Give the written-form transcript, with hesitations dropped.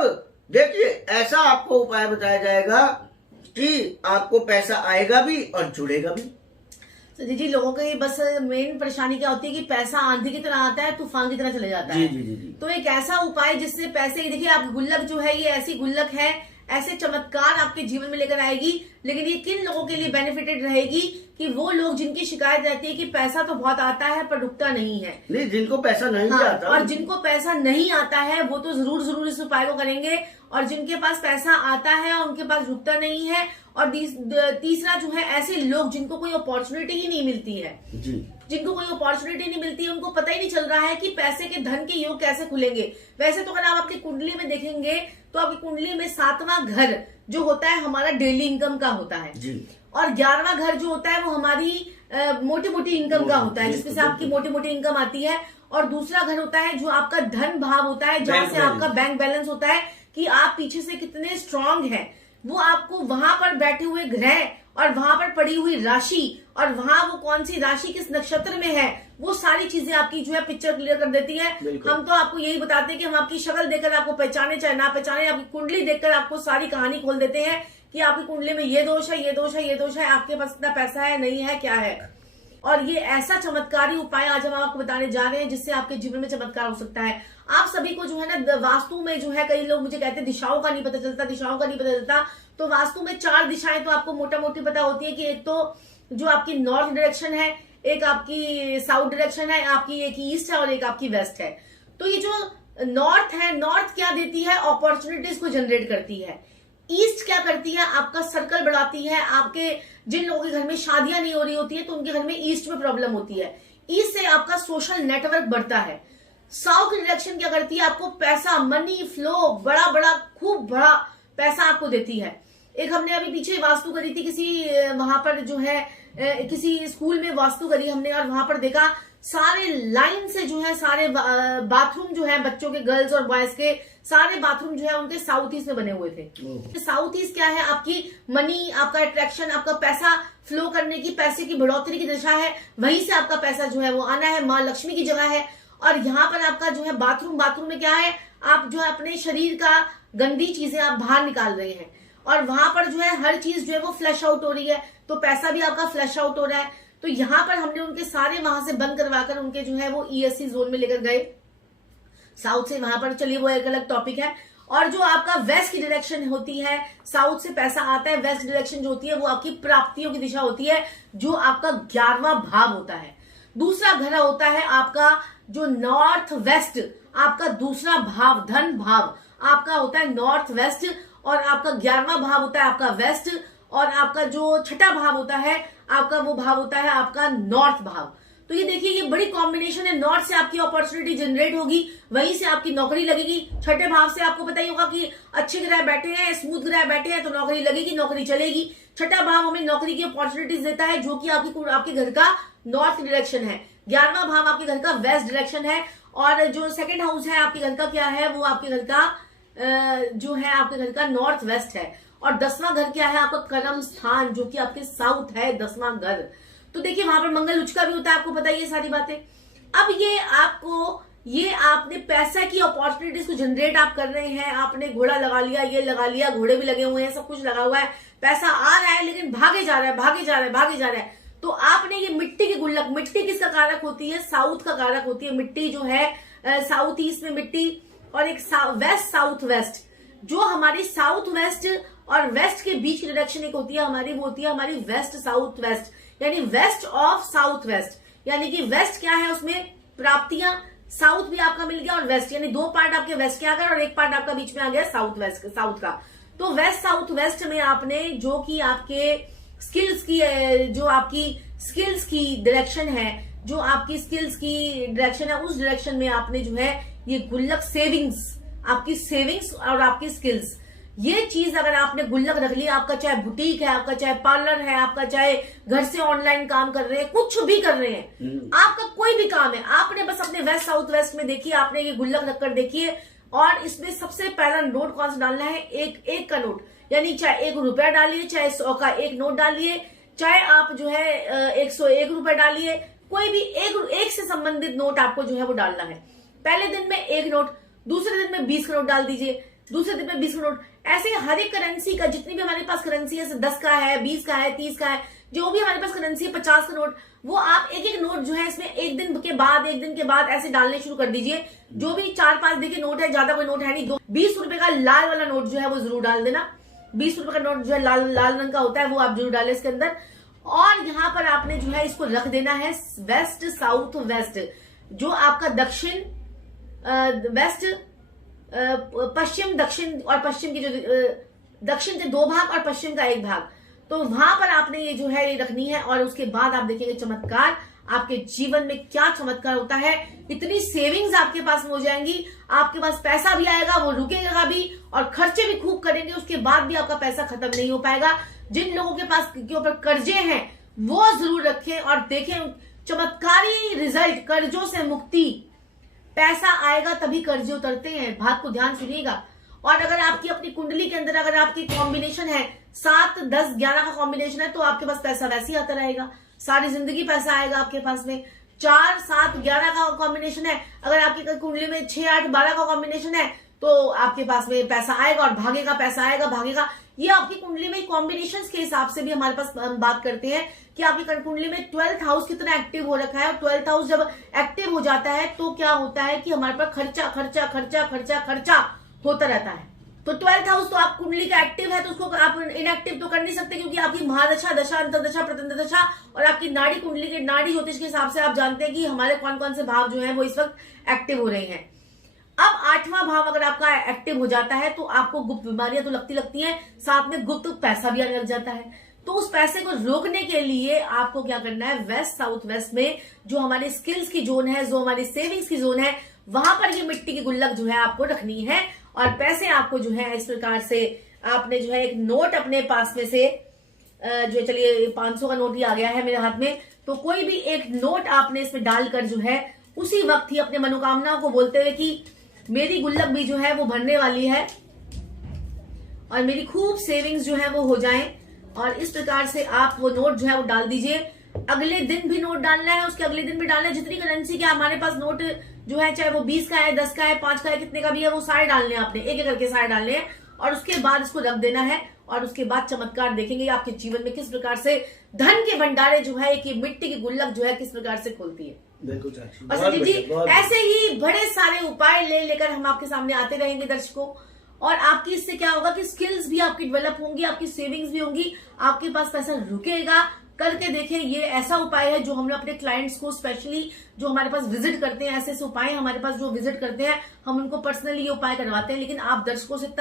अब देखिए ऐसा आपको उपाय बताया जाएगा कि आपको पैसा आएगा भी और जुड़ेगा भी। तो जी लोगों की बस मेन परेशानी क्या होती है कि पैसा आंधी की तरह आता है, तूफान की तरह चले जाता है। जी। तो एक ऐसा उपाय जिससे पैसे, देखिए आपकी गुल्लक जो है ये ऐसी गुल्लक है, ऐसे चमत्कार आपके जीवन में लेकर आएगी। लेकिन ये किन लोगों के लिए बेनिफिटेड रहेगी कि वो लोग जिनकी शिकायत रहती है कि पैसा तो बहुत आता है पर रुकता नहीं है। नहीं, जिनको पैसा नहीं आता, और जिनको पैसा नहीं आता है वो तो जरूर इस उपाय को करेंगे। और जिनके पास पैसा आता है और उनके पास रुकता नहीं है। और तीसरा जो है ऐसे लोग जिनको कोई अपॉर्चुनिटी ही नहीं मिलती है जी, जिनको कोई अपॉर्चुनिटी नहीं मिलती है, उनको पता ही नहीं चल रहा है कि पैसे के धन के योग कैसे खुलेंगे। वैसे तो अगर आप आपकी कुंडली में देखेंगे तो आपकी कुंडली में 7वां घर जो होता है हमारा डेली इनकम का होता है जी। और 11वां घर जो होता है वो हमारी मोटी मोटी इनकम का होता है, जिसमें से आपकी मोटी मोटी इनकम आती है। और दूसरा घर होता है जो आपका धन भाव होता है, जहां से आपका बैंक बैलेंस होता है कि आप पीछे से कितने स्ट्रांग हैं। वो आपको वहां पर बैठे हुए ग्रह और वहां पर पड़ी हुई राशि और वहां वो कौन सी राशि किस नक्षत्र में है, वो सारी चीजें आपकी जो है पिक्चर क्लियर कर देती है। हम तो आपको यही बताते हैं कि हम आपकी शक्ल देखकर आपको पहचाने चाहे ना पहचाने, आपकी कुंडली देखकर आपको सारी कहानी खोल देते हैं कि आपकी कुंडली में ये दोष है, ये दोष है, ये दोष है, आपके पास इतना पैसा है, नहीं है, क्या है। और ये ऐसा चमत्कारी उपाय आज हम आपको बताने जा रहे हैं जिससे आपके जीवन में चमत्कार हो सकता है। आप सभी को जो है ना वास्तु में जो है, कई लोग मुझे कहते हैं दिशाओं का नहीं पता चलता, दिशाओं का नहीं पता चलता। तो वास्तु में 4 दिशाएं तो आपको मोटा मोटी पता होती है कि एक तो जो आपकी नॉर्थ डायरेक्शन है, एक आपकी साउथ डायरेक्शन है, आपकी एक ईस्ट है और एक आपकी वेस्ट है। तो ये जो नॉर्थ है, नॉर्थ क्या देती है, अपॉर्चुनिटीज को जनरेट करती है। ईस्ट क्या करती है, आपका सर्कल बढ़ाती है। आपके जिन लोगों के घर में शादियां नहीं हो रही होती है तो उनके घर में ईस्ट में प्रॉब्लम होती है, ईस्ट से आपका सोशल नेटवर्क बढ़ता है। साउथ डायरेक्शन क्या करती है, आपको पैसा, मनी फ्लो, बड़ा खूब बड़ा पैसा आपको देती है। एक हमने अभी पीछे वास्तु करी थी किसी वहां पर जो है किसी स्कूल में वास्तु करी हमने, और वहां पर देखा सारे लाइन से जो है सारे बाथरूम जो है बच्चों के, गर्ल्स और बॉयज के सारे बाथरूम जो है उनके साउथ ईस्ट में बने हुए थे। साउथ ईस्ट क्या है, आपकी मनी, आपका अट्रैक्शन, आपका पैसा फ्लो करने की, पैसे की बढ़ोतरी की दिशा है। वहीं से आपका पैसा जो है वो आना है, माँ लक्ष्मी की जगह है। और यहाँ पर आपका जो है बाथरूम में क्या है, आप जो है अपने शरीर का गंदी चीजें आप बाहर निकाल रहे हैं और वहां पर जो है हर चीज जो है वो फ्लैश आउट हो रही है, तो पैसा भी आपका फ्लैश आउट हो रहा है। तो यहाँ पर हमने उनके सारे वहां से बंद करवाकर उनके जो है वो ईएससी जोन में लेकर गए साउथ से वहां पर। चलिए वो एक अलग टॉपिक है। और जो आपका वेस्ट की डायरेक्शन होती है, साउथ से पैसा आता है, वेस्ट डायरेक्शन जो होती है वो आपकी प्राप्तियों की दिशा होती है, जो आपका 11वां भाव होता है। दूसरा घर होता है आपका जो नॉर्थ वेस्ट, आपका दूसरा भाव, धन भाव आपका होता है नॉर्थ वेस्ट, और आपका 11वां भाव होता है आपका वेस्ट, और आपका जो छठा भाव होता है आपका वो भाव होता है आपका नॉर्थ भाव। तो ये देखिए ये बड़ी कॉम्बिनेशन है। नॉर्थ से आपकी अपॉर्चुनिटी जनरेट होगी, वहीं से आपकी नौकरी लगेगी। छठे भाव से आपको पता ही होगा कि अच्छे ग्रह बैठे हैं, स्मूथ ग्रह बैठे हैं, तो नौकरी लगेगी, नौकरी चलेगी। छठा भाव हमें नौकरी की अपॉर्चुनिटीज देता है, जो कि आपके घर का नॉर्थ डायरेक्शन है। 11वां भाव आपके घर का वेस्ट डायरेक्शन है। और जो सेकंड हाउस है आपके घर का क्या है, वो आपके घर का जो है आपके घर का नॉर्थ वेस्ट है। और 10वां घर क्या है, आपका कर्म स्थान, जो कि आपके साउथ है, 10वां घर। तो देखिए वहां पर मंगल उच्च का भी होता है, आपको पता ही है सारी बातें। अब ये आपने पैसा की अपॉर्चुनिटीज को जनरेट आप कर रहे हैं। आपने घोड़ा लगा लिया, ये लगा लिया, घोड़े भी लगे हुए हैं, सब कुछ लगा हुआ है, पैसा आ रहा है लेकिन भागे जा रहा है। तो आपने ये मिट्टी की गुल्लक, मिट्टी किसका कारक होती है, साउथ का कारक होती है। मिट्टी जो है साउथ ईस्ट में मिट्टी, और एक वेस्ट साउथ वेस्ट, जो हमारी साउथ वेस्ट और वेस्ट के बीच की डायरेक्शन एक होती है हमारी, वो होती है हमारी वेस्ट साउथ वेस्ट, यानी वेस्ट ऑफ साउथ वेस्ट। यानी कि वेस्ट क्या है, उसमें प्राप्तियां, साउथ भी आपका मिल गया और वेस्ट, यानी 2 पार्ट आपके वेस्ट के आ गए और 1 पार्ट आपका बीच में आ गया साउथ वेस्ट, साउथ का। तो वेस्ट साउथ वेस्ट में आपने जो कि आपके स्किल्स की, जो आपकी स्किल्स की डायरेक्शन है, जो आपकी स्किल्स की डायरेक्शन है, उस डायरेक्शन में आपने जो है ये गुल्लक सेविंग्स, आपकी सेविंग्स और आपकी स्किल्स, ये चीज अगर आपने गुल्लक रख ली, आपका चाहे बुटीक है, आपका चाहे पार्लर है, आपका चाहे घर से ऑनलाइन काम कर रहे हैं, कुछ भी कर रहे हैं, आपका कोई भी काम है, आपने बस अपने वेस्ट साउथ वेस्ट में देखिए, आपने ये गुल्लक रखकर देखिए। और इसमें सबसे पहला नोट कौन सा डालना है, एक का नोट, यानी चाहे 1 रुपया डालिए, चाहे 100 का एक नोट डालिए, चाहे आप जो है 101 रुपए डालिए, कोई भी एक से संबंधित नोट आपको जो है वो डालना है। पहले दिन में 1 नोट, दूसरे दिन में 20 का नोट डाल दीजिए, दूसरे दिन पे 20 का नोट। ऐसे हर एक करेंसी का, जितनी भी हमारे पास करेंसी है, 10 का है, 20 का है, 30 का है, जो भी हमारे पास करेंसी है, 50 का नोट, वो आप एक एक नोट जो है इसमें एक दिन के बाद ऐसे डालने शुरू कर दीजिए। जो भी 4-5 देखिए नोट है, ज्यादा कोई नोट है नहीं, 20 रुपए का लाल वाला नोट जो है वो जरूर डाल देना। 20 रुपए का नोट जो है लाल रंग का होता है, वो आप जरूर डालें इसके अंदर। और यहाँ पर आपने जो है इसको रख देना है वेस्ट साउथ वेस्ट, जो आपका दक्षिण वेस्ट पश्चिम दक्षिण, और पश्चिम की जो दक्षिण के 2 भाग और पश्चिम का 1 भाग, तो वहां पर आपने ये जो है ये रखनी है। और उसके बाद आप देखेंगे चमत्कार, आपके जीवन में क्या चमत्कार होता है। इतनी सेविंग्स आपके पास में हो जाएंगी, आपके पास पैसा भी आएगा, वो रुकेगा भी, और खर्चे भी खूब करेंगे, उसके बाद भी आपका पैसा खत्म नहीं हो पाएगा। जिन लोगों के पास के ऊपर कर्जे हैं वो जरूर रखें और देखें चमत्कारी रिजल्ट, कर्जों से मुक्ति। पैसा आएगा तभी कर्जे उतरते हैं, बात को ध्यान सुनिएगा। और अगर आपकी अपनी कुंडली के अंदर अगर आपकी कॉम्बिनेशन है 7, 10, 11 का कॉम्बिनेशन है, तो आपके पास पैसा वैसे ही आता रहेगा, सारी जिंदगी पैसा आएगा आपके पास में। 4, 7, 11 का कॉम्बिनेशन है, अगर आपकी कुंडली में 6, 8, 12 का कॉम्बिनेशन है, तो आपके पास में पैसा आएगा और भागेगा, पैसा आएगा भागेगा। ये आपकी कुंडली में कॉम्बिनेशंस के हिसाब से भी हमारे पास हम बात करते हैं कि आपकी कुंडली में 12th हाउस कितना एक्टिव हो रखा है। और 12th हाउस जब एक्टिव हो जाता है तो क्या होता है कि हमारे पास खर्चा खर्चा खर्चा खर्चा खर्चा होता रहता है। तो 12th हाउस तो आप कुंडली का एक्टिव है, तो उसको आप इनएक्टिव तो कर नहीं सकते, क्योंकि आपकी महादशा, दशा, अंतरदशा, प्रत्यंतदशा और आपकी नाड़ी कुंडली के नाड़ी ज्योतिष के हिसाब से आप जानते हैं कि हमारे कौन कौन से भाव जो है वो इस वक्त एक्टिव हो रहे हैं। अब 8वां भाव अगर आपका एक्टिव हो जाता है तो आपको गुप्त बीमारियां तो लगती हैं, साथ में गुप्त पैसा भी आने लग जाता है। तो उस पैसे को रोकने के लिए आपको क्या करना है, वेस्ट साउथ वेस्ट में जो हमारी स्किल्स की जोन है, जो हमारी सेविंग्स की जोन है, वहां पर ये मिट्टी की गुल्लक जो है आपको रखनी है। और पैसे आपको जो है इस प्रकार से आपने जो है एक नोट अपने पास में से जो, चलिए 500 का नोट ही आ गया है मेरे हाथ में, तो कोई भी एक नोट आपने इसमें डालकर जो है उसी वक्त ही अपने मनोकामनाओं को बोलते हुए कि मेरी गुल्लक भी जो है वो भरने वाली है और मेरी खूब सेविंग्स जो है वो हो जाएं, और इस प्रकार से आप वो नोट जो है वो डाल दीजिए। अगले दिन भी नोट डालना है, उसके अगले दिन भी डालना है। जितनी करेंसी के हमारे पास नोट जो है, चाहे वो 20 का है, 10 का है, 5 का है, कितने का भी है, वो सारे डालने हैं आपने, एक एक करके सारे डालने हैं। और उसके बाद इसको रख देना है, और उसके बाद चमत्कार देखेंगे आपके जीवन में किस प्रकार से धन के भंडारे जो है, कि मिट्टी की गुल्लक जो है किस प्रकार से खोलती है। बिल्कुल। और संजीव जी, ऐसे ही बड़े सारे उपाय लेकर हम आपके सामने आते रहेंगे दर्शकों, और आपकी इससे क्या होगा कि स्किल्स भी आपकी डेवलप होंगी, आपकी सेविंग्स भी होंगी, आपके पास पैसा रुकेगा। करके देखें, ये ऐसा उपाय है जो हमने अपने क्लाइंट्स को, स्पेशली जो हमारे पास विजिट करते हैं, ऐसे उपाय हमारे पास जो विजिट करते हैं, हम उनको पर्सनली ये उपाय करवाते हैं। लेकिन आप दर्शकों से